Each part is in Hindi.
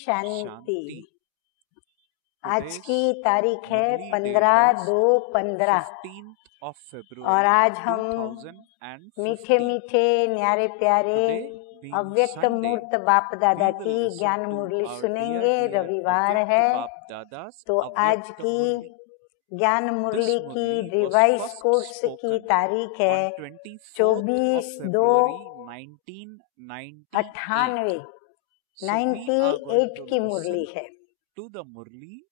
शांति। आज की तारीख है 15/2/15 और आज हम मीठे मीठे न्यारे प्यारे अव्यक्त मूर्त बाप दादा की ज्ञान मुरली सुनेंगे। रविवार है तो आज की ज्ञान मुरली की रिवाइज कोर्स की तारीख है 24/2/98 की मुरली है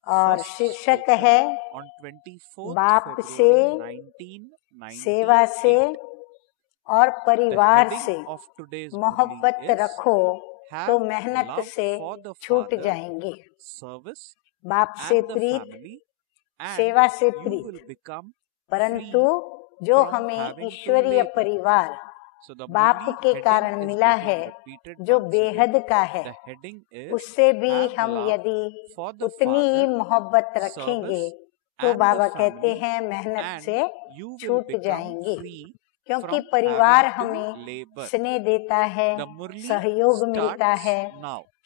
और शीर्षक है बाप से, सेवा से और परिवार से मोहब्बत रखो तो मेहनत से छूट जाएंगे। बाप से प्रीत, सेवा से प्रीत, परंतु जो हमें ईश्वरीय परिवार बाप के कारण मिला है जो बेहद का है, उससे भी हम यदि उतनी ही मोहब्बत रखेंगे तो बाबा कहते हैं मेहनत से छूट जाएंगे। क्योंकि परिवार हमें स्नेह देता है, सहयोग मिलता है,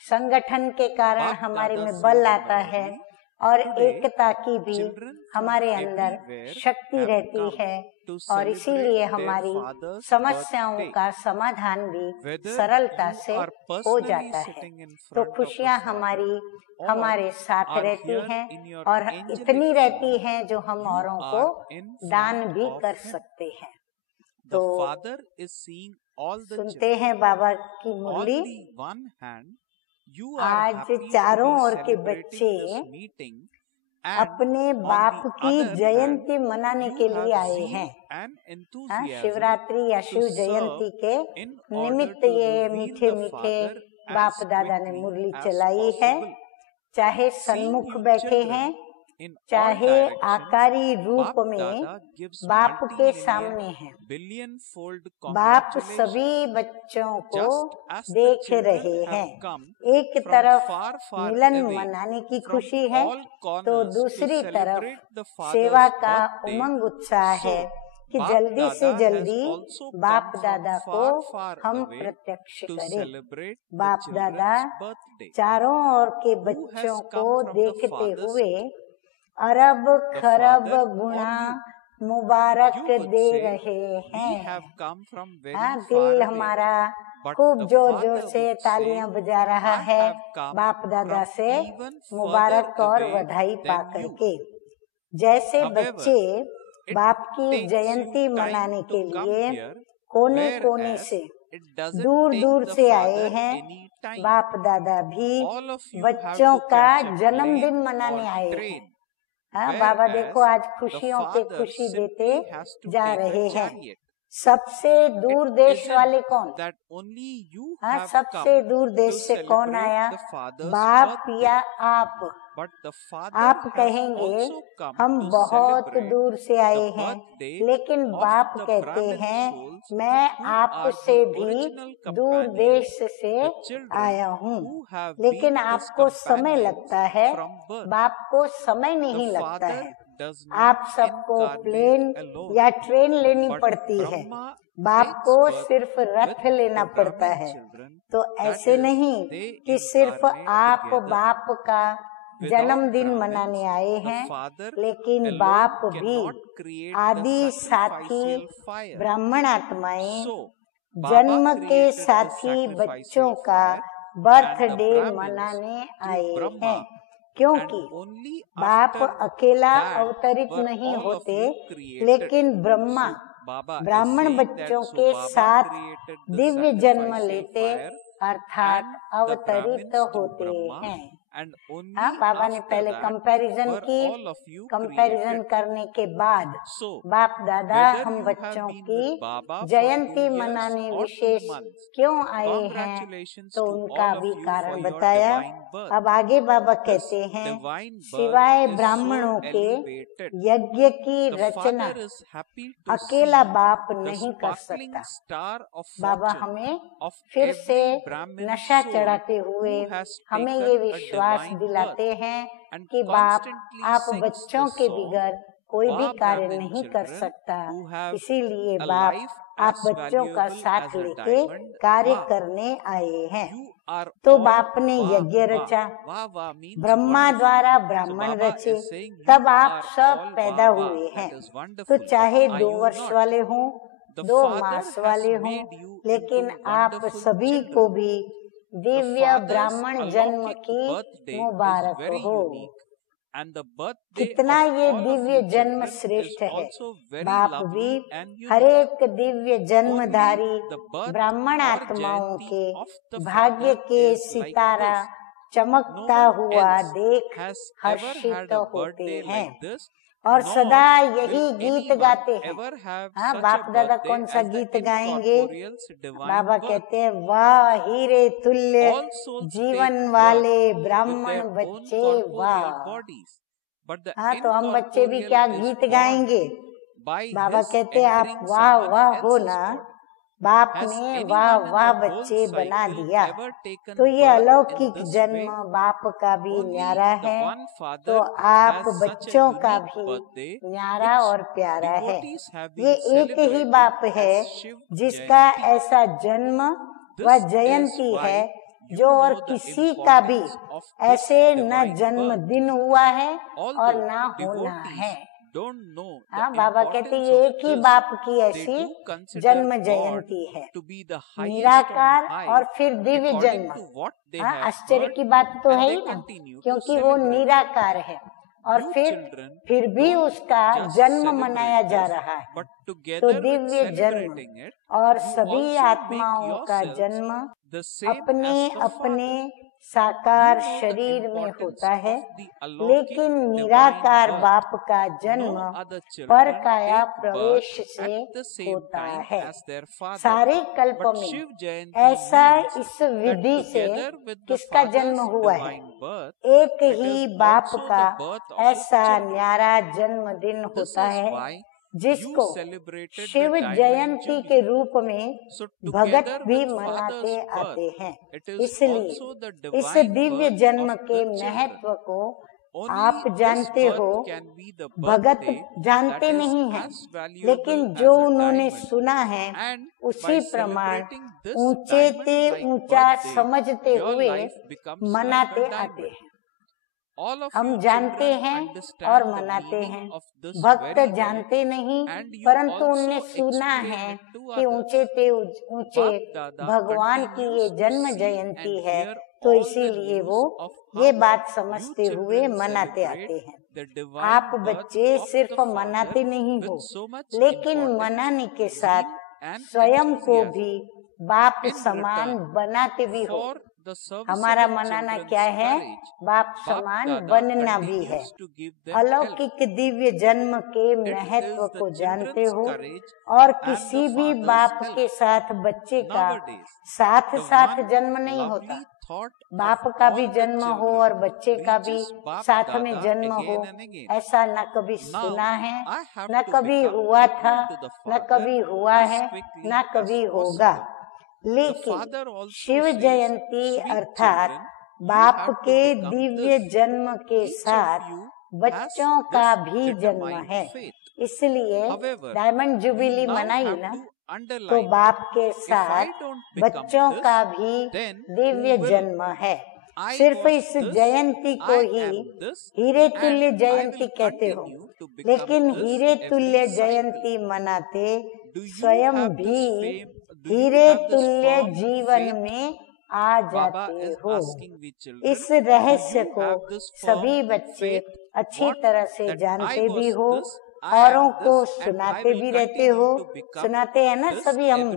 संगठन के कारण हमारे में बल आता है और एकता की भी हमारे अंदर शक्ति रहती है और इसीलिए हमारी समस्याओं का समाधान भी सरलता से हो जाता है। तो खुशियां हमारे साथ रहती हैं और इतनी रहती हैं जो हम औरों को दान भी कर सकते हैं। तो सुनते हैं बाबा की मुरली। आज चारों ओर के बच्चे अपने बाप की जयंती मनाने के लिए आए हैं। शिवरात्रि या शिव जयंती के निमित्त ये मीठे मीठे बाप दादा ने मुरली चलाई है। चाहे सन्मुख बैठे हैं, चाहे आकारी रूप में बाप के सामने हैं, बाप सभी बच्चों को देख रहे हैं। एक तरफ मिलन मनाने की खुशी है तो दूसरी तरफ सेवा का उमंग उत्साह है कि जल्दी से जल्दी बाप दादा को हम प्रत्यक्ष करें। बाप दादा चारों ओर के बच्चों को देखते हुए अरब खरब गुणा मुबारक दे रहे हैं। दिल हमारा खूब जोर जोर से तालियां बजा रहा है बाप दादा से मुबारक और बधाई पा करके। जैसे बच्चे बाप की जयंती मनाने के लिए कोने कोने से दूर दूर से आए हैं, बाप दादा भी बच्चों का जन्मदिन मनाने आए हैं। बाबा देखो आज खुशियों पे खुशी देते जा रहे हैं। सबसे दूर देश वाले कौन? सबसे दूर देश से कौन आया? बाप या आप? आप कहेंगे हम बहुत दूर से आए हैं, लेकिन बाप कहते हैं मैं आपसे भी दूर देश से आया हूँ, लेकिन आपको समय लगता है, बाप को समय नहीं लगता है। आप सबको प्लेन या ट्रेन लेनी पड़ती है, बाप को सिर्फ रथ लेना पड़ता है। तो ऐसे नहीं कि सिर्फ आप बाप का जन्मदिन मनाने आए हैं, लेकिन बाप भी आदि साथी ब्राह्मण आत्माएं जन्म के साथी बच्चों का बर्थडे मनाने आए हैं। क्योंकि बाप अकेला अवतरित नहीं होते, लेकिन ब्रह्मा ब्राह्मण बच्चों के साथ दिव्य जन्म लेते अर्थात अवतरित होते हैं। बाबा ने पहले कंपैरिजन करने के बाद बाप दादा हम बच्चों की जयंती मनाने विशेष क्यों आए हैं तो उनका भी कारण बताया। अब आगे बाबा कहते हैं सिवाय ब्राह्मणों के यज्ञ की रचना अकेला बाप नहीं कर सकता। बाबा हमें फिर से नशा चढ़ाते हुए हमें ये विश्वास दिलाते हैं कि बाप आप बच्चों के बगैर कोई भी कार्य नहीं कर सकता, इसीलिए बाप आप बच्चों का साथ लेके कार्य करने आए हैं। तो बाप ने यज्ञ रचा, ब्रह्मा द्वारा ब्राह्मण रचे, तब आप सब पैदा हुए हैं। तो चाहे 2 वर्ष वाले हों, 2 मास वाले हों, लेकिन आप सभी को भी दिव्य ब्राह्मण जन्म की मुबारक हो। कितना ये दिव्य जन्म श्रेष्ठ है। बाप भी हर एक दिव्य जन्मधारी ब्राह्मण आत्माओं के भाग्य के सितारा चमकता हुआ देख हर्षित होते हैं और सदा यही गीत गाते हैं। हाँ, बाप दादा कौन सा गीत गाएंगे? बाबा कहते हैं, वाह हीरे तुल्य जीवन वाले ब्राह्मण बच्चे वाह। हाँ, तो हम बच्चे भी क्या गीत गाएंगे? बाबा कहते हैं, आप वाह वाह हो ना, बाप ने वाह वाह बच्चे बना दिया। तो ये अलौकिक जन्म बाप का भी न्यारा है, तो आप बच्चों का भी न्यारा और प्यारा है। ये एक ही बाप है जिसका ऐसा जन्म व जयंती है जो और किसी का भी ऐसे न जन्मदिन हुआ है और न होना है। हाँ, बाबा कहते ये एक ही बाप की ऐसी जन्म जयंती है, निराकार और फिर दिव्य जन्म। हाँ, आश्चर्य की बात तो है ही ना, क्योंकि वो निराकार है और फिर भी उसका जन्म मनाया जा रहा है। तो दिव्य जन्म और सभी आत्माओं का जन्म अपने अपने साकार शरीर में होता है, लेकिन निराकार बाप का जन्म पर काया प्रवेश से होता है। सारे कल्प में ऐसा इस विधि से किसका जन्म हुआ है? एक ही बाप का ऐसा न्यारा जन्मदिन होता है जिसको शिव जयंती के रूप में भगत भी मनाते आते हैं। इसलिए इस दिव्य जन्म के महत्व को आप जानते हो, भगत जानते नहीं हैं, लेकिन जो उन्होंने सुना है उसी प्रमाण ऊंचे ते ऊंचा समझते हुए मनाते आते हैं। हम जानते हैं और मनाते हैं, भक्त जानते नहीं, परंतु उनने सुना है कि ऊंचे ते ऊंचे भगवान की ये जन्म जयंती है, तो इसीलिए वो ये बात समझते हुए मनाते आते हैं। आप बच्चे सिर्फ मनाते नहीं हो, लेकिन मनाने के साथ स्वयं को भी बाप समान बनाते भी हो। हमारा मनाना क्या है? बाप समान बनना भी है। अलौकिक दिव्य जन्म के महत्व को जानते हो और किसी भी बाप के साथ बच्चे का साथ साथ जन्म नहीं होता। बाप का भी जन्म हो और बच्चे का भी साथ में जन्म हो, ऐसा न कभी सुना है, न कभी हुआ था, न कभी हुआ है, न कभी होगा। लेकिन शिव जयंती अर्थात बाप के दिव्य जन्म के साथ बच्चों का भी जन्म है। इसलिए डायमंड जुबिली मनाई ना, तो बाप के साथ बच्चों का भी दिव्य जन्म है। सिर्फ इस जयंती को ही हीरे तुल्य जयंती कहते हो, लेकिन हीरे तुल्य जयंती मनाते स्वयं भी हीरे तुल्य जीवन में आ जाते हो। इस रहस्य को सभी बच्चे अच्छी तरह से जानते भी हो, औरों को सुनाते भी रहते हो। सुनाते हैं ना सभी हम,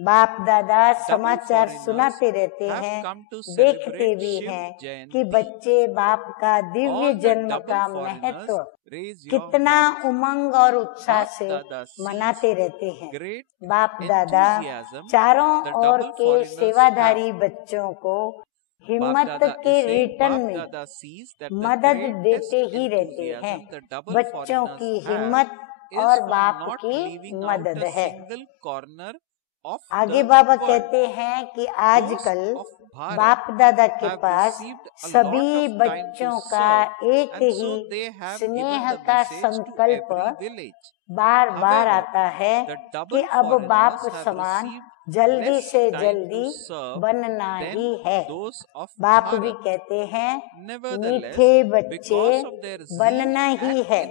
बाप दादा समाचार सुनाते रहते हैं, देखते भी हैं कि बच्चे बाप का दिव्य जन्म का महत्व कितना उमंग और उत्साह से मनाते रहते हैं। बाप दादा चारों ओर के सेवाधारी बच्चों को हिम्मत के रिटर्न में मदद देते ही रहते हैं। बच्चों की हिम्मत और बाप की मदद है। आगे बाबा कहते हैं कि आजकल बाप दादा के पास सभी बच्चों का एक ही स्नेह का संकल्प बार बार आता है कि अब बाप समान जल्दी से जल्दी बनना ही है। बाप भी कहते हैं मीठे बच्चे बनना ही है।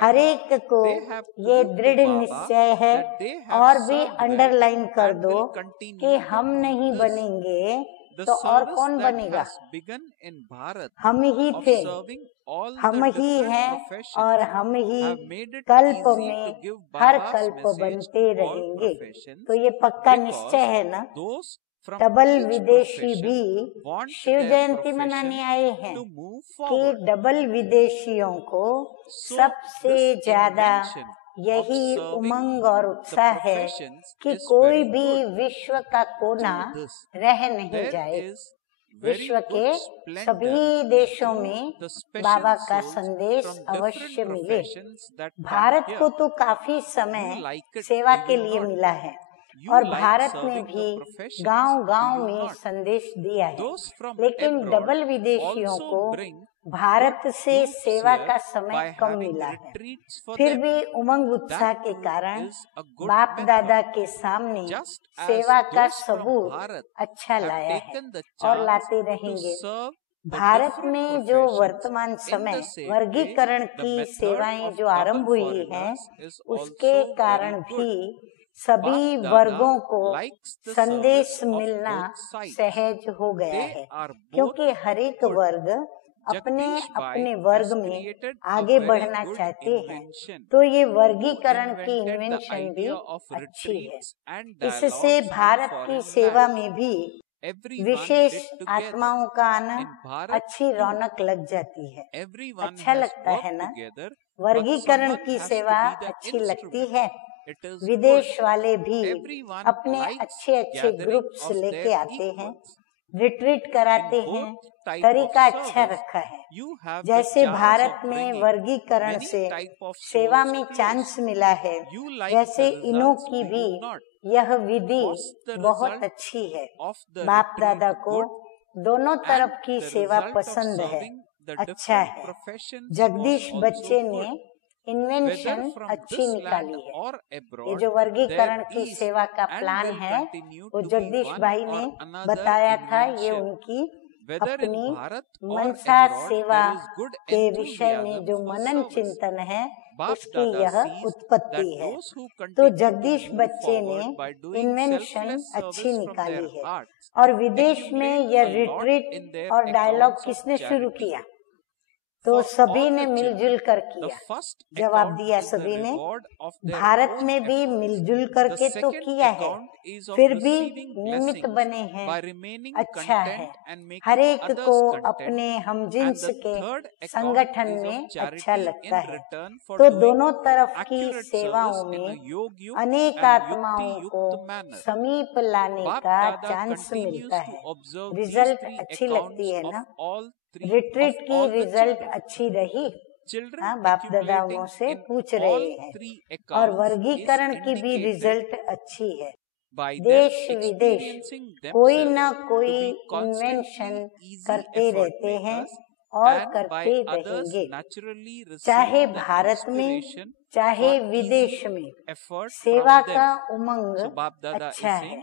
हर एक को ये दृढ़ निश्चय है, और भी अंडरलाइन कर दो कि हम नहीं बनेंगे तो और कौन बनेगा? हम ही थे, हम ही हैं, और हम ही कल्प में हर कल्प बनते रहेंगे। तो ये पक्का निश्चय है ना। डबल विदेशी भी शिव जयंती मनाने आए हैं कि डबल विदेशियों को सबसे ज्यादा यही उमंग और उत्साह है कि कोई भी विश्व का कोना रह नहीं जाए। विश्व के सभी देशों में बाबा का संदेश अवश्य मिले। भारत को तो काफी समय सेवा के लिए मिला है, और भारत में भी गांव-गांव में संदेश दिया है, लेकिन डबल विदेशियों को भारत से सेवा का समय कम मिला है। फिर भी उमंग उत्साह के कारण बाप दादा के सामने सेवा का सबूत अच्छा लाया है और लाते रहेंगे। भारत में जो वर्तमान समय वर्गीकरण की सेवाएं जो आरंभ हुई हैं, उसके कारण भी सभी वर्गों को संदेश मिलना सहज हो गया है, क्योंकि हर एक वर्ग अपने अपने वर्ग में आगे बढ़ना चाहते हैं। तो ये वर्गीकरण की इन्वेंशन भी अच्छी है। इससे भारत की सेवा में भी विशेष आत्माओं का आना अच्छी रौनक लग जाती है। अच्छा लगता है ना। वर्गीकरण की सेवा अच्छी लगती है। विदेश वाले भी अपने अच्छे अच्छे ग्रुप्स लेके आते हैं, रिट्रीट कराते हैं, तरीका अच्छा रखा है। जैसे भारत में वर्गीकरण से सेवा में चांस मिला है, वैसे इनों की भी यह विधि बहुत अच्छी है। बाप दादा को दोनों तरफ की सेवा पसंद है, अच्छा है। जगदीश बच्चे ने इन्वेंशन अच्छी निकाली है। ये जो वर्गीकरण की सेवा का प्लान है, वो जगदीश भाई ने बताया था। ये उनकी अपनी मनसा सेवा के विषय में जो मनन चिंतन है, उसकी यह उत्पत्ति है। तो जगदीश बच्चे ने इन्वेंशन अच्छी निकाली है। और विदेश में यह रिट्रीट और डायलॉग किसने शुरू किया? तो सभी ने मिलजुल कर किया। जवाब दिया सभी ने। भारत में भी मिलजुल करके तो किया है, फिर भी निमित्त बने हैं, अच्छा है। हर एक को अपने हमजिन्स के संगठन में अच्छा लगता है। तो दोनों तरफ की सेवाओं में अनेक आत्माओं को समीप लाने का चांस मिलता है। रिजल्ट अच्छी लगती है ना। रिट्रीट की रिजल्ट अच्छी रही। हाँ, बाप दादाओं से पूछ रहे हैं। और वर्गीकरण की भी रिजल्ट अच्छी है। देश विदेश कोई न कोई इन्वेंशन करते रहते हैं और करते रहेंगे। चाहे भारत में चाहे विदेश में सेवा का उमंग अच्छा है।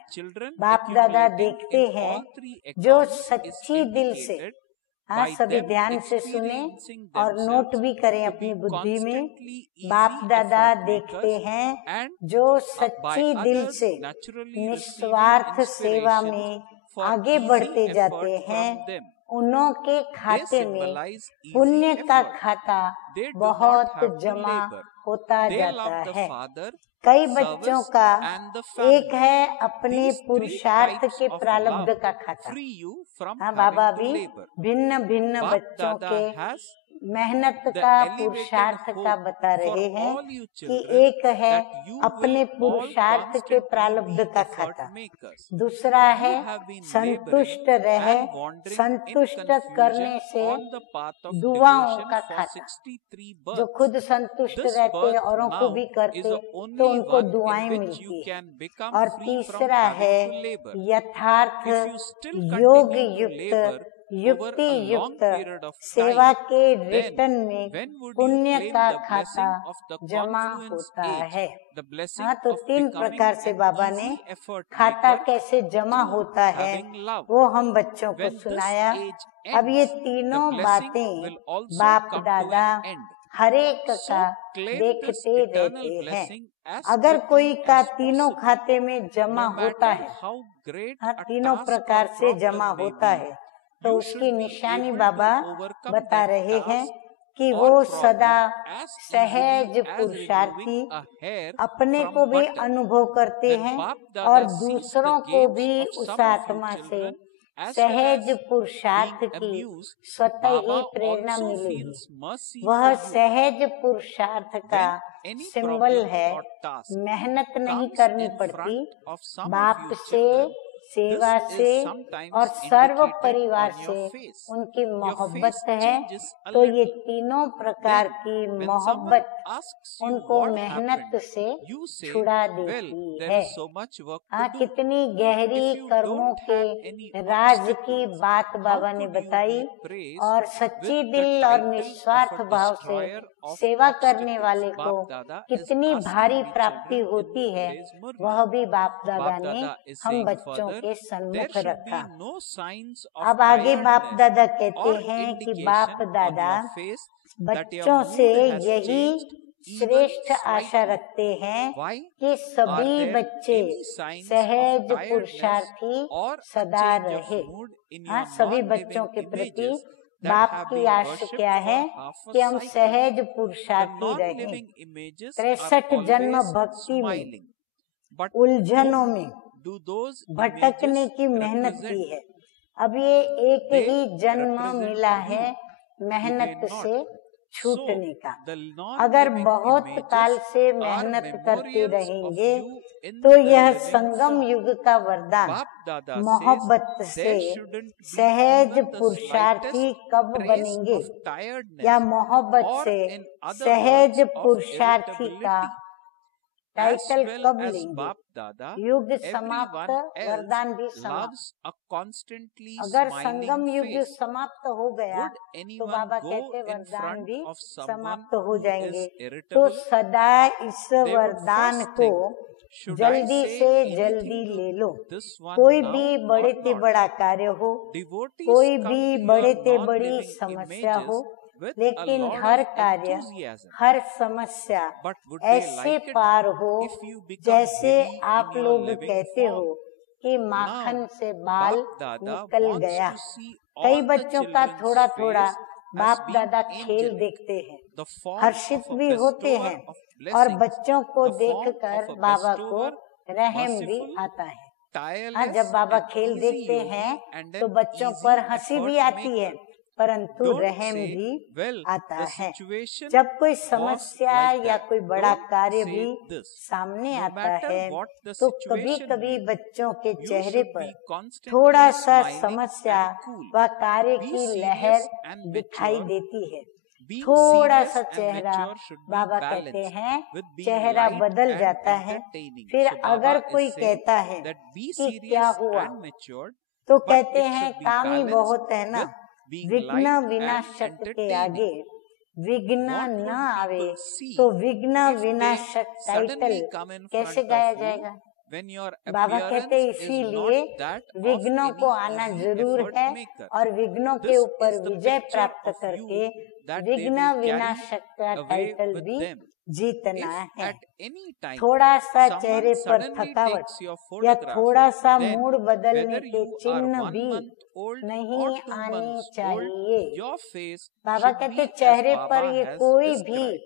बाप दादा देखते हैं जो सच्ची दिल से, हाँ, सभी ध्यान से सुने और नोट भी करें अपनी बुद्धि में। बाप दादा देखते हैं जो सच्ची दिल से निस्वार्थ सेवा में आगे बढ़ते जाते हैं, उन्हों के खाते में पुण्य का खाता बहुत जमा होता जाता है। कई बच्चों का एक है अपने पुरुषार्थ के प्रारब्ध का खाता। हाँ, बाबा भी भिन्न भिन्न बच्चों के मेहनत का पुरुषार्थ का बता रहे हैं कि एक है अपने पुरुषार्थ के प्रारब्ध का खाता, दूसरा है संतुष्ट रहे, संतुष्ट करने से दुआओं का खाता। जो खुद संतुष्ट रहते औरों को भी करते तो उनको दुआएं मिलती है। और तीसरा है यथार्थ योग युक्त युक्ति युक्त सेवा के रिटर्न में पुण्य का खाता जमा होता है। हाँ, तो 3 प्रकार से बाबा ने खाता कैसे जमा होता है वो हम बच्चों को सुनाया। अब ये तीनों बातें बाप दादा हरेक का देखते रहते हैं। अगर कोई का तीनों खाते में जमा होता है, हाँ, तीनों प्रकार से जमा होता है, तो उसकी निशानी बाबा बता रहे हैं कि वो सदा सहज पुरुषार्थी अपने को भी अनुभव करते हैं और दूसरों को भी उस आत्मा से सहज पुरुषार्थ की स्वतः ही प्रेरणा मिलेगी। वह सहज पुरुषार्थ का सिंबल है। मेहनत नहीं करनी पड़ती, बाप से, सेवा से और सर्व परिवार से उनकी मोहब्बत है। तो ये तीनों प्रकार की मोहब्बत उनको मेहनत से छुड़ा देती है। हाँ, कितनी गहरी कर्मों के राज की बात बाबा ने बताई। और सच्ची दिल और निस्वार्थ भाव से सेवा करने वाले को कितनी भारी प्राप्ति होती है, वह भी बाप दादा ने हम बच्चों के सन्मुख रखा। अब आगे बाप दादा कहते हैं कि बाप दादा बच्चों से यही श्रेष्ठ आशा रखते हैं कि सभी बच्चे सहज पुरुषार्थी सदा रहे। हाँ, सभी बच्चों के प्रति बाप की आशा क्या है कि हम सहज पुरुषार्थी रहें। 63 जन्म भक्ति में उलझनों में भटकने की मेहनत की है। अब ये एक ही जन्म मिला है मेहनत से छूटने का। अगर बहुत काल से मेहनत करते रहेंगे तो यह संगम युग का वरदान मोहब्बत से सहज पुरुषार्थी कब बनेंगे, या मोहब्बत से सहज पुरुषार्थी का टाइटल कब लेंगे। युग समाप्त, वरदान भी समाप्त। अगर संगम युग समाप्त हो गया तो बाबा कहते वरदान भी समाप्त हो जाएंगे। तो सदा इस वरदान को जल्दी से जल्दी ले लो। कोई भी बड़े से बड़ा कार्य हो, कोई भी बड़े से बड़ी समस्या हो, लेकिन हर कार्य, हर समस्या ऐसे पार हो जैसे आप लोग कहते हो कि माखन से बाल निकल गया। कई बच्चों का थोड़ा थोड़ा बाप दादा खेल देखते हैं, हर्षित भी होते हैं और बच्चों को देखकर बाबा को रहम भी आता है। हाँ, जब बाबा खेल देखते हैं तो बच्चों पर हंसी भी आती है, परंतु रहम भी आता है। जब कोई समस्या या कोई बड़ा कार्य भी सामने आता है तो कभी कभी बच्चों के चेहरे पर थोड़ा सा समस्या व कार्य की लहर दिखाई देती है। थोड़ा सा चेहरा, बाबा कहते हैं, चेहरा बदल जाता है। फिर अगर कोई कहता है कि क्या हुआ, तो कहते हैं काम ही बहुत है ना। विघ्न विनाशक के आगे विघ्न न आवे तो विघ्न विनाशक टाइटल कैसे गाया जाएगा। बाबा कहते इसीलिए विघ्नों को आना जरूर है और विघ्नों के ऊपर विजय प्राप्त करके विघ्न विनाशक का टाइटल भी जीतना है। थोड़ा सा चेहरे पर थकावट या थोड़ा सा मूड बदलने के चिन्ह भी नहीं आने चाहिए। बाबा कहते चेहरे पर ये कोई भी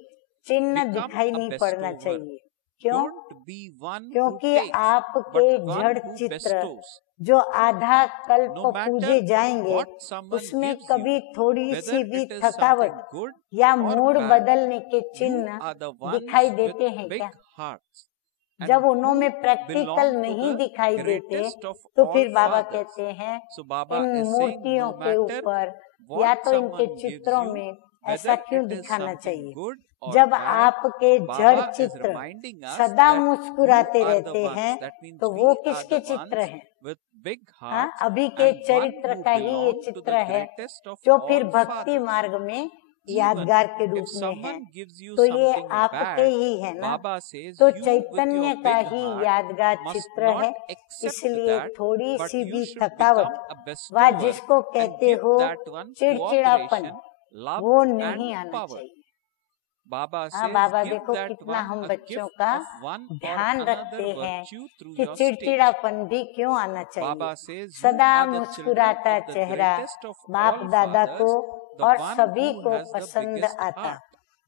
चिन्ह दिखाई नहीं पड़ना चाहिए। क्यों? क्योंकि आपके जड़ चित्र जो आधा कल्प पूजे जाएंगे उसमें कभी थोड़ी सी भी थकावट या मूड बदलने के चिन्ह दिखाई देते हैं क्या? जब उन्होंने प्रैक्टिकल नहीं दिखाई देते तो फिर बाबा कहते हैं इन मूर्तियों के ऊपर या तो इनके चित्रों में ऐसा क्यों दिखाना चाहिए। जब आपके जड़ चित्र सदा मुस्कुराते रहते हैं तो वो किसके चित्र हैं? हाँ, अभी के चरित्र का ही ये चित्र है जो फिर भक्ति मार्ग में यादगार के रूप में है। तो ये आपके ही है ना, तो चैतन्य का ही यादगार चित्र है। इसलिए थोड़ी सी भी थकावट व जिसको कहते हो चिड़चिड़ापन वो नहीं आना चाहिए। हाँ बाबा देखो कितना हम बच्चों का ध्यान रखते हैं कि चिड़चिड़ापन भी क्यों आना चाहिए। सदा मुस्कुराता चेहरा बाप दादा को और सभी को पसंद आता।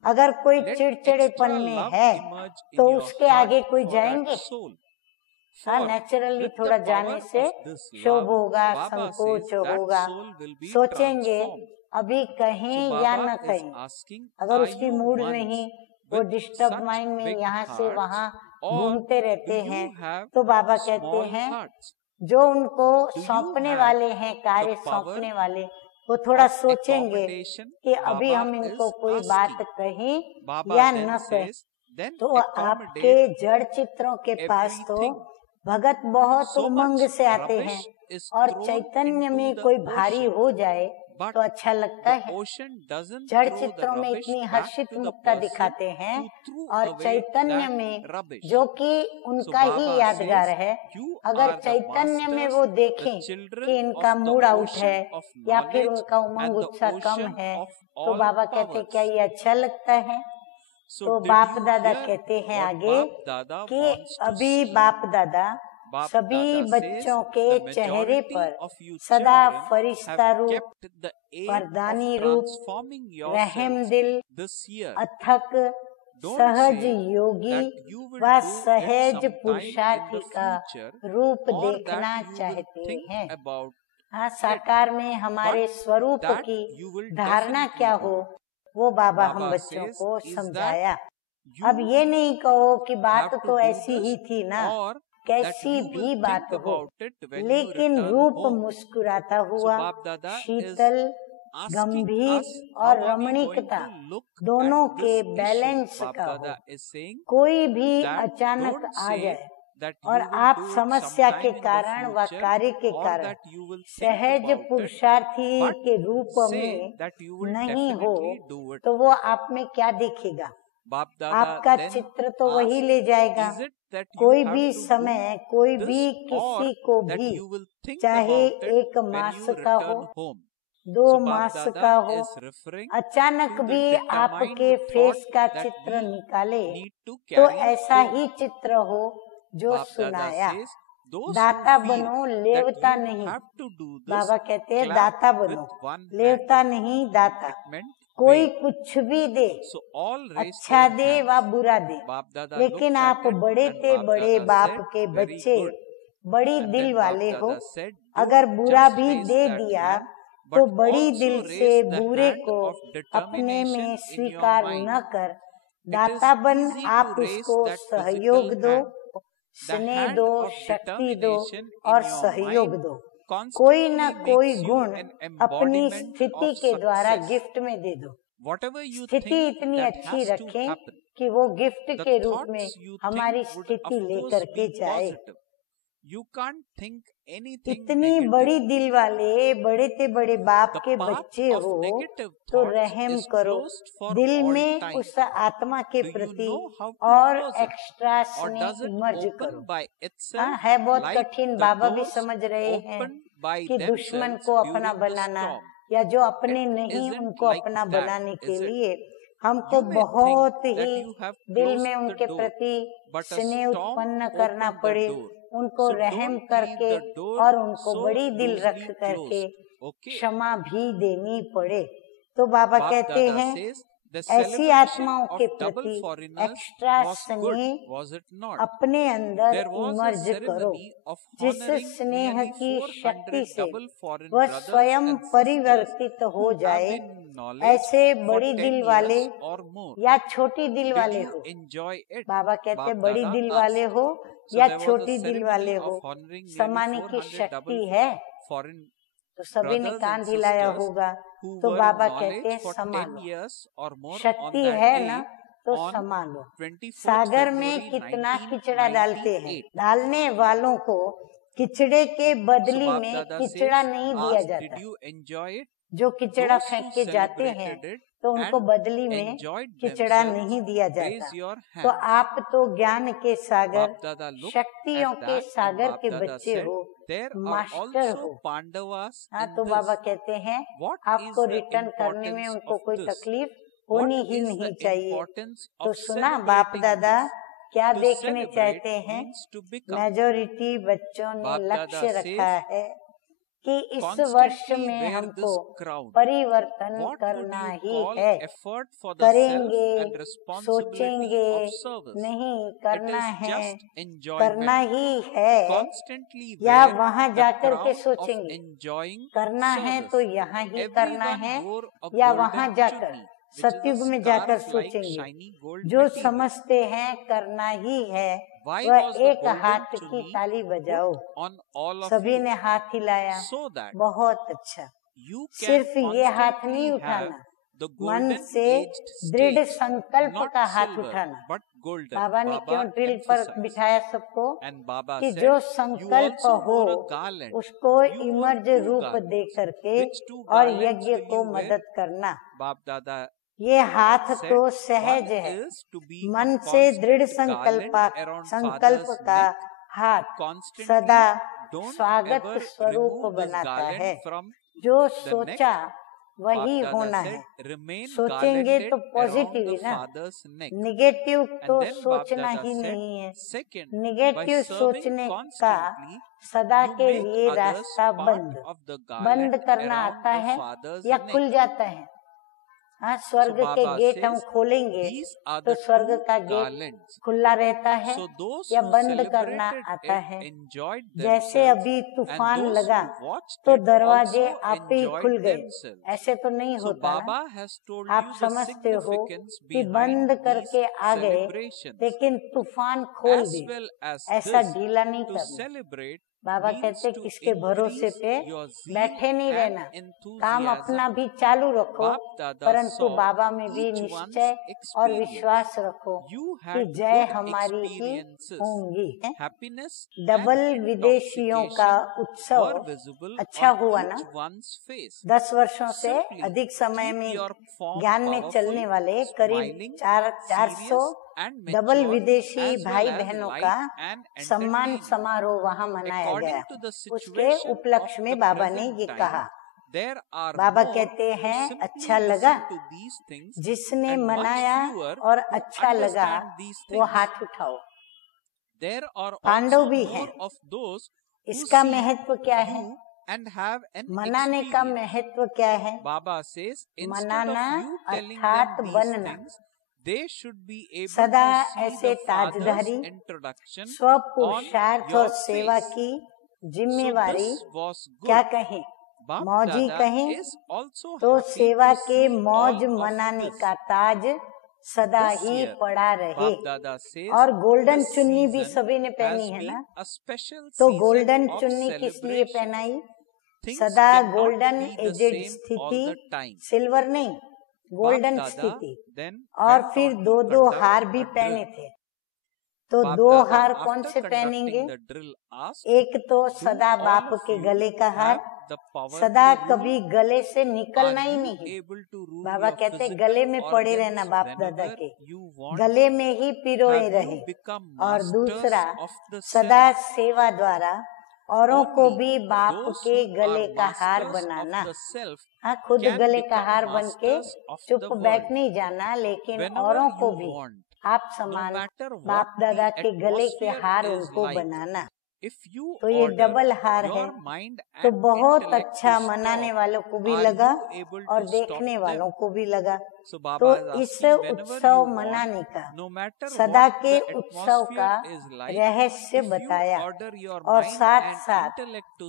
अगर कोई चिड़चिड़ेपन में है तो उसके आगे कोई जाएंगे? हाँ, नेचुरली थोड़ा जाने से शोभ होगा, संकोच होगा, सोचेंगे अभी कहें या न कहें। अगर उसकी मूड नहीं, वो डिस्टर्ब माइंड में यहाँ से वहाँ घूमते रहते हैं, तो बाबा कहते हैं जो उनको सौंपने वाले हैं, कार्य सौंपने वाले, वो थोड़ा सोचेंगे कि अभी हम इनको कोई बात कहें या न कहें। तो आपके जड़ चित्रों के पास तो भगत बहुत उमंग से आते हैं और चैतन्य में कोई भारी हो जाए तो अच्छा लगता है। जड़ चित्रों में इतनी हर्षित मुक्ता दिखाते हैं और चैतन्य में जो कि उनका ही यादगार है, अगर चैतन्य में वो देखें कि इनका मूड आउट है या फिर उनका उमंग उत्साह कम है, तो बाबा कहते क्या ये अच्छा लगता है? तो बाप दादा कहते हैं आगे कि अभी बाप दादा सभी बच्चों के चेहरे पर सदा फरिश्ता रूप, वरदानी रूप, रहम दिल, अथक, सहज योगी व सहज पुरुषार्थी का रूप देखना चाहते हैं। हाँ, साकार में हमारे स्वरूप की धारणा क्या हो वो बाबा हम बच्चों को समझाया। अब ये नहीं कहो कि बात तो ऐसी ही थी ना, कैसी भी बात हो, लेकिन रूप मुस्कुराता हुआ, शीतल, गंभीर और रमणीकता दोनों के बैलेंस का हो। कोई भी अचानक आ जाए और आप समस्या के कारण व कार्य के कारण सहज पुरुषार्थी के रूप में नहीं हो, तो वो आप में क्या दिखेगा? आपका चित्र तो वही ले जाएगा। कोई भी समय, कोई भी किसी को भी, चाहे 1 मास का हो, 2 मास का हो, अचानक भी आपके फेस का चित्र निकाले तो ऐसा ही चित्र हो जो सुनाया। दाता बनो, लेवता नहीं। बाबा कहते हैं दाता बनो, लेवता नहीं, दाता। कोई कुछ भी दे, अच्छा दे व बुरा दे, लेकिन आप बड़े से बड़े बाप के बच्चे, बड़ी दिल वाले हो। अगर बुरा भी दे दिया तो बड़ी दिल से बुरे को अपने में स्वीकार न कर दाता बन आप उसको सहयोग दो, स्नेह दो, शक्ति दो और सहयोग दो। कोई न कोई गुण अपनी स्थिति के द्वारा गिफ्ट में दे दो। स्थिति इतनी अच्छी रखें कि वो गिफ्ट के रूप में हमारी स्थिति लेकर के जाए। इतनी बड़ी दिल वाले, बड़े से बड़े बाप के बच्चे हो तो रहम करो दिल में उस आत्मा के प्रति और एक्स्ट्रा स्नेह मर्ज करो। हाँ, है बहुत कठिन। बाबा भी समझ रहे हैं कि दुश्मन को अपना बनाना या जो अपने नहीं उनको अपना बनाने के लिए हमको बहुत ही दिल में उनके प्रति स्नेह उत्पन्न करना पड़े, उनको रहम करके और उनको बड़ी दिल रख करके क्षमा भी देनी पड़े। तो बाबा कहते हैं ऐसी आत्माओं के प्रति एक्स्ट्रा स्नेह अपने अंदर इमर्ज करो, जिस स्नेह की शक्ति से वह स्वयं परिवर्तित हो जाए। ऐसे बड़ी दिल वाले या छोटी दिल वाले हो, बाबा कहते बड़ी दिल वाले हो या छोटी दिल वाले हो, समाने की शक्ति है। तो सभी ने कान हिलाया होगा। तो बाबा कहते हैं संभालो, शक्ति है ना तो संभालो। सागर में कितना किचड़ा डालते हैं, डालने वालों को किचड़े के बदली में किचड़ा नहीं दिया जाता। जो किचड़ा फेंक के जाते हैं तो उनको बदली में किचड़ा नहीं दिया जाता। तो आप तो ज्ञान के सागर, शक्तियों के सागर के बच्चे हो, मास्टर हो। हाँ, तो बाबा कहते हैं आपको रिटर्न करने में उनको कोई तकलीफ होनी ही नहीं चाहिए। तो सुना बाप दादा क्या देखने चाहते हैं? मेजॉरिटी बच्चों ने लक्ष्य रखा है कि इस वर्ष में हमको परिवर्तन करना ही है। करेंगे, सोचेंगे नहीं, करना है, करना ही है, या वहाँ जाकर के सोचेंगे करना है तो यहाँ ही करना है, या वहाँ जाकर सतयुग में जाकर सोचेंगे। जो समझते हैं करना ही है वह एक हाथ की ताली बजाओ। सभी ने हाथ हिलाया, बहुत अच्छा। सिर्फ ये हाथ नहीं उठाना, मन से दृढ़ संकल्प का हाथ उठाना। बाबा ने क्यों ड्रिल पर बिठाया सबको? कि जो संकल्प हो उसको इमर्ज रूप दे करके और यज्ञ को मदद करना। बाप दादा ये हाथ तो सहज है, मन से दृढ़ संकल्प का हाथ सदा स्वागत स्वरूप बनाता है। जो सोचा वही होना है। सोचेंगे तो पॉजिटिव ही ना, निगेटिव तो सोचना ही नहीं है। निगेटिव सोचने का सदा के लिए रास्ता बंद करना आता है या खुल जाता है। हाँ, स्वर्ग के गेट हम खोलेंगे तो स्वर्ग का गेट खुला रहता है या बंद करना आता है। जैसे अभी तूफान लगा तो दरवाजे आप ही खुल गए, ऐसे तो नहीं होता ना। आप समझते हो कि बंद करके आ गए लेकिन तूफान खोल दिए, ऐसा ढीला नहीं करना। बाबा कहते किसके भरोसे पे बैठे नहीं रहना, काम अपना भी चालू रखो, परंतु बाबा में भी निश्चय और विश्वास रखो कि जय हमारी ही होंगी। डबल विदेशियों का उत्सव अच्छा हुआ ना। 10 वर्षों से अधिक समय में ज्ञान में चलने वाले करीब 400 डबल विदेशी भाई बहनों का सम्मान समारोह वहाँ मनाया गया। उसके उपलक्ष्य में बाबा ने ये कहा। बाबा कहते हैं अच्छा लगा, जिसने मनाया और अच्छा लगा वो हाथ उठाओ। पांडव भी हैं। इसका महत्व क्या है? मनाने का महत्व क्या है? मनाना अर्थात बनना। सदा ऐसे ताजधारी स्वपुरुषार्थ और सेवा की जिम्मेवारी क्या कहें, मौजी कहें तो सेवा के मौज मनाने का ताज सदा ही पड़ा रहे। और गोल्डन चुन्नी भी सभी ने पहनी है ना। तो गोल्डन चुन्नी किस लिए पहनाई? सदा गोल्डन एजेड स्थिति, सिल्वर नहीं, गोल्डन स्थिति। और फिर 2 हार भी पहने थे। तो 2 हार कौन से पहनेंगे? एक तो सदा बाप के गले का हार, सदा कभी गले से निकलना ही नहीं। बाबा कहते गले में पड़े रहना, बाप दादा के गले में ही पिरोए रहे। और दूसरा सदा सेवा द्वारा औरों को भी बाप के गले का हार बनाना। हाँ, खुद गले का हार बन के चुप बैठ नहीं जाना, लेकिन औरों को भी आप समान बाप दादा के गले के हार उनको बनाना। तो ये डबल हार है। तो बहुत अच्छा मनाने वालों को भी लगा और देखने वालों को भी लगा। तो इस उत्सव मनाने का, सदा के उत्सव का रहस्य बताया और साथ साथ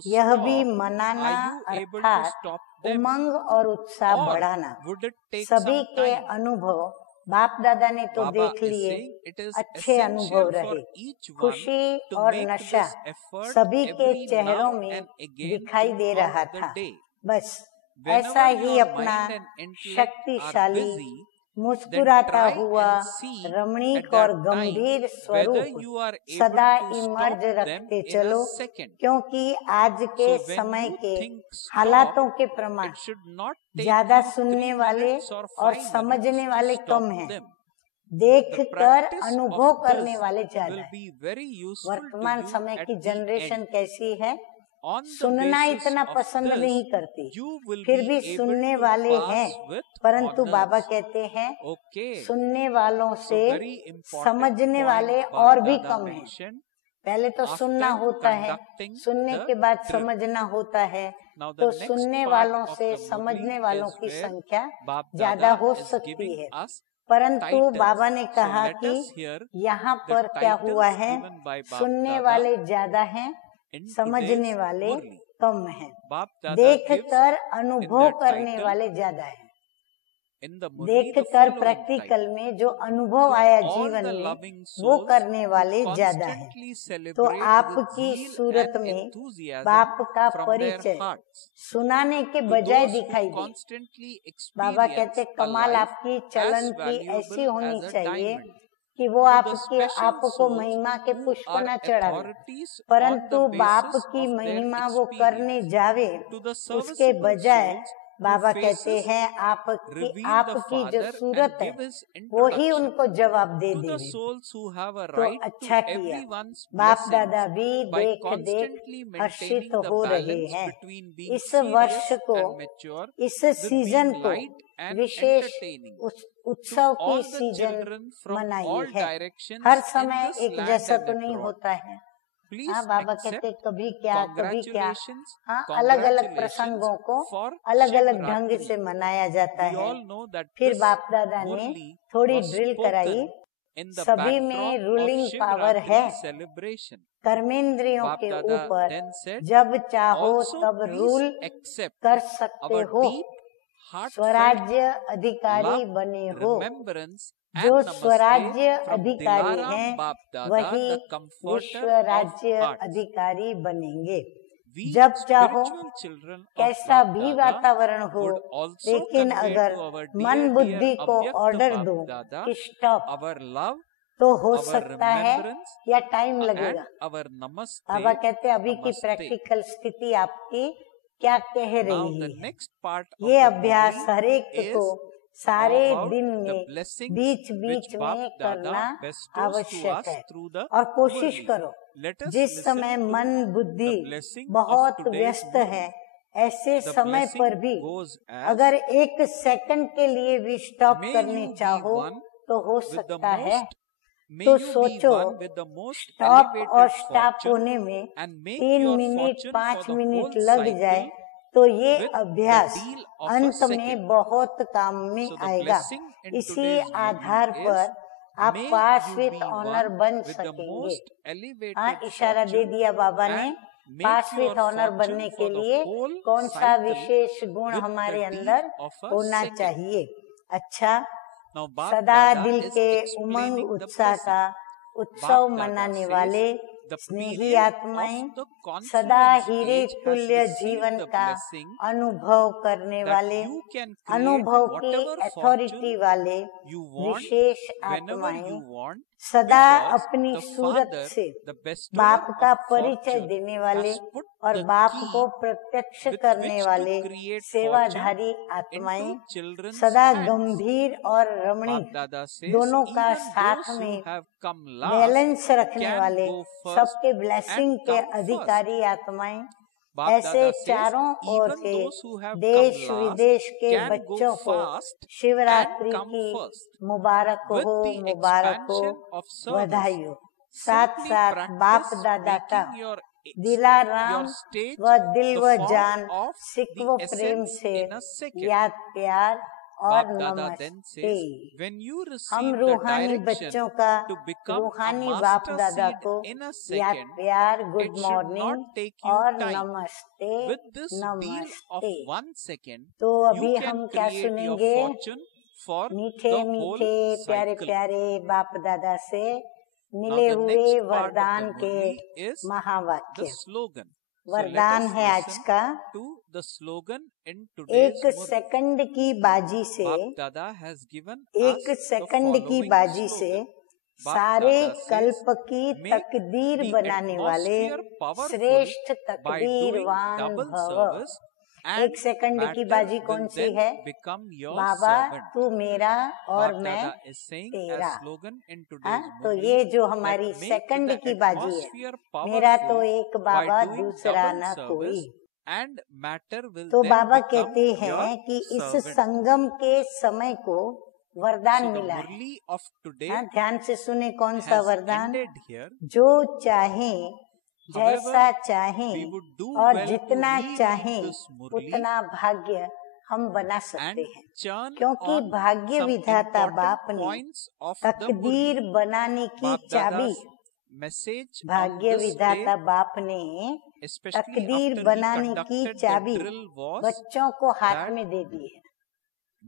यह भी मनाना अर्थात उमंग और उत्साह बढ़ाना। सभी के अनुभव बाप दादा ने तो देख लिए, अच्छे अनुभव रहे। खुशी और नशा सभी के चेहरों में दिखाई दे रहा था। बस ऐसा ही अपना शक्तिशाली मुस्कुराता हुआ रमणीक और गंभीर स्वरूप सदा इमर्ज रखते चलो, क्योंकि आज के समय के हालातों के प्रमाण ज्यादा सुनने वाले और समझने वाले कम हैं, देखकर अनुभव करने वाले ज्यादा हैं। वर्तमान समय की जनरेशन कैसी है? सुनना इतना पसंद नहीं करती, फिर भी सुनने वाले हैं, परंतु बाबा कहते हैं सुनने वालों से समझने वाले और भी कम हैं। पहले तो सुनना होता है, सुनने के बाद समझना होता है, तो सुनने वालों से समझने वालों की संख्या ज्यादा हो सकती है। परंतु बाबा ने कहा कि यहाँ पर क्या हुआ है, सुनने वाले ज्यादा हैं, समझने वाले कम हैं, देखकर अनुभव करने वाले ज्यादा हैं। देखकर प्रैक्टिकल में जो अनुभव आया जीवन में वो करने वाले ज्यादा हैं। तो आपकी सूरत में बाप का परिचय सुनाने के बजाय दिखाई दे। बाबा कहते कमाल आपकी चलन की ऐसी होनी चाहिए कि वो आपको महिमा के पुष्प न चढ़ावे, परंतु बाप की महिमा वो करने जावे, उसके बजाय बाबा कहते हैं आपकी जो सूरत है वो ही उनको जवाब दे देगी। तो अच्छा किया, बाप दादा भी देख हर्षित हो रहे हैं। इस वर्ष को, इस सीजन को विशेष उत्सव की सीजन मनाई है। हर समय एक जैसा तो नहीं होता है। हाँ, बाबा कहते कभी क्या कभी क्या, हाँ, अलग अलग प्रसंगों को अलग अलग ढंग से मनाया जाता है। फिर बाप दादा ने थोड़ी ड्रिल कराई, सभी में रूलिंग पावर है, कर्मेंद्रियों के ऊपर जब चाहो तब रूल कर सकते हो, स्वराज्य अधिकारी बने हो। जो स्वराज्य अधिकारी हैं वही विश्व राज्य अधिकारी बनेंगे। जब चाहो कैसा भी वातावरण हो, लेकिन अगर मन बुद्धि को ऑर्डर दो कि स्टॉप, तो हो सकता है या टाइम लगेगा। बाबा कहते अभी की प्रैक्टिकल स्थिति आपकी क्या कह रही है। ये अभ्यास हरेक को सारे दिन में बीच बीच में करना आवश्यक है। और कोशिश करो जिस समय मन बुद्धि बहुत व्यस्त है, ऐसे समय पर भी अगर एक सेकंड के लिए भी स्टॉप करने चाहो तो हो सकता है। तो सोचो स्टॉप और स्टॉप होने में 3 मिनट 5 मिनट लग जाए तो ये अभ्यास अंत में बहुत काम में आएगा। इसी आधार पर आप पास विथ ऑनर बन सकेंगे। हाँ, इशारा दे दिया बाबा ने, पास विथ ऑनर बनने के लिए कौन सा विशेष गुण हमारे अंदर होना चाहिए। अच्छा, सदा दिल के उमंग उत्साह का उत्सव मनाने वाले स्नेही आत्माएं, सदा हीरे तुल्य जीवन का अनुभव करने वाले, अनुभव की अथॉरिटी वाले विशेष आत्माएं, सदा अपनी सूरत से बाप का परिचय देने वाले और बाप को प्रत्यक्ष करने वाले सेवाधारी आत्माएं, सदा गंभीर और रमणीक दोनों का साथ में बैलेंस रखने वाले, सबके ब्लेसिंग के अधिकारी आत्माएं, ऐसे चारों ओर के देश विदेश के बच्चों को शिवरात्रि की मुबारक हो, बधाई हो। साथ साथ बाप दादा का दिलाराम व दिल व जान सिख व प्रेम से याद प्यार और नमस्ते। हम रूहानी बच्चों का रूहानी बाप दादा को याद प्यार, गुड मॉर्निंग और नमस्ते नमस्ते। तो अभी हम क्या सुनेंगे? मीठे मीठे प्यारे प्यारे बाप दादा से मिले हुए वरदान के महावाक्य। वरदान है आज का, the slogan in एक today's सेकंड की बाजी से, Bap Dada has given एक us सेकंड the की following बाजी से slogan. Bap सारे Dada says, कल्प की "Make तकदीर the बनाने वाले atmosphere powerful श्रेष्ठ by doing तकदीरवान double भव। service, and एक सेकंड की matter बाजी will कौन सी then है? become your Baba servant." तू मेरा और Bap मैं Dada is saying तेरा। as slogan in हाँ, today's तो Murli ये जो that हमारी make सेकंड the की बाजी है, atmosphere मेरा तो powerful एक by बाबा doing दूसरा double न कोई। service, and matter will तो then बाबा become कहते your हैं कि इस servant. संगम के समय को वरदान So the मिला है। Murli of today हाँ, ध्यान से सुने कौन सा has वरदान? ended here. जो चाहें, जैसा चाहें we would do और well जितना to reread चाहें this Murli उतना भाग्य हम बना and सकते हैं, churn क्योंकि on भाग्य some विधाता बाप important ने points of the तकदीर Murli. बनाने की Bap चाबी, Dada's message on भाग्य this विधाता day, बाप ने especially तकदीर after he बनाने की conducted the चाबी drill, was बच्चों को हाथ that में दे दी है।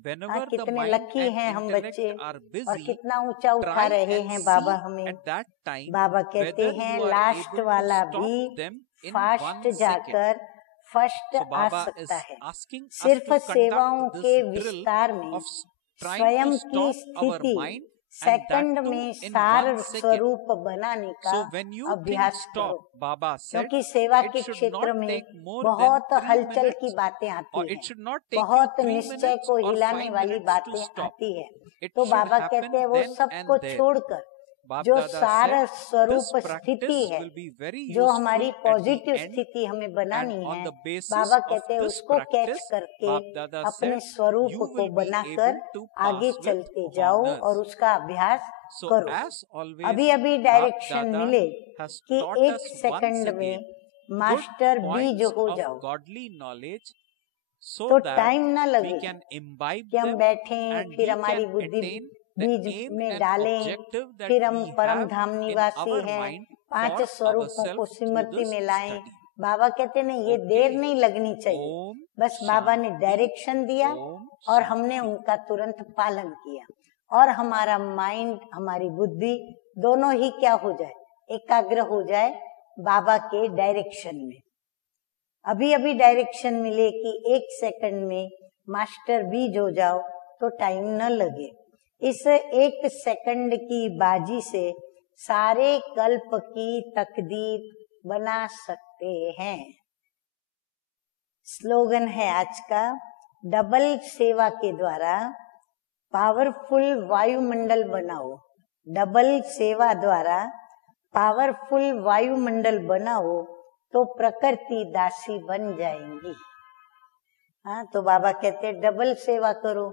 whenever the कितने mind लकी and हैं हम intellect बच्चे, are और busy, कितना ऊंचा उठा try रहे and हैं see बाबा हमें। at that time बाबा कहते whether हैं you are last able to वाला stop भी them in फास्ट 1 second. जाकर फर्स्ट So आ Baba is सकता है। asking us सिर्फ to सेवाओं conduct के this drill विस्तार में of trying स्वयं to की stop our स्थिति mind, and that second too में in सार 1 second. स्वरूप बनाने का So when you think अभ्यास stop, करो, Baba said, क्योंकि सेवा it के should क्षेत्र not में take more बहुत than 3 हलचल की minutes, बातें or आती it हैं, should not take you बहुत 3 निश्चय minutes को or हिलाने 5 वाली minutes to बातें stop. आती है। It तो should बाबा happen कहते हैं वो then सबको and there. छोड़कर Bap जो Dada सार said, स्वरूप this स्थिति practice है, will be very जो useful हमारी at the पॉजिटिव end, स्थिति हमें and बनानी on है। the basis बाबा of कहते हैं this उसको कैच practice, करके Bap Dada अपने said, स्वरूप you को will be बनाकर able to आगे pass with चलते जाओ honors. और उसका अभ्यास So करो। as always, अभी अभी Bap डायरेक्शन Dada मिले has कि taught एक us once सेकंड again में good मास्टर बीज points हो of जाओ, godly knowledge, so तो that टाइम ना we लगे can imbibe कि हम them बैठें and फिर we हमारी can बुद्धि attain the बीज aim में and डालें, objective that फिर हम we परम have धाम in निवासी our हैं, mind 5 for स्वरूपों को ourselves through स्मृति this में लाएं। study. बाबा कहते नहीं ये देर नहीं लगनी चाहिए, Om बस बाबा ने Shanti, डायरेक्शन दिया Om और हमने Shanti. उनका तुरंत पालन किया, और हमारा माइंड, हमारी बुद्धि दोनों ही क्या हो जाए, एकाग्र हो जाए बाबा के डायरेक्शन में। अभी अभी डायरेक्शन मिले कि 1 सेकंड में मास्टर बीज हो जाओ तो टाइम न लगे। इस 1 सेकंड की बाजी से सारे कल्प की तकदीर बना सकते हैं। स्लोगन है आज का, डबल सेवा के द्वारा पावरफुल वायुमंडल बनाओ। डबल सेवा द्वारा पावरफुल वायुमंडल बनाओ तो प्रकृति दासी बन जाएंगी। हाँ, तो बाबा कहते हैं डबल सेवा करो,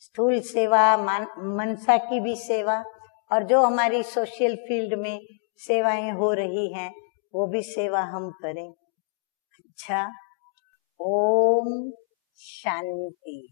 स्थूल सेवा, मनसा की भी सेवा, और जो हमारी सोशल फील्ड में सेवाएं हो रही हैं वो भी सेवा हम करें। अच्छा, ओम शांति।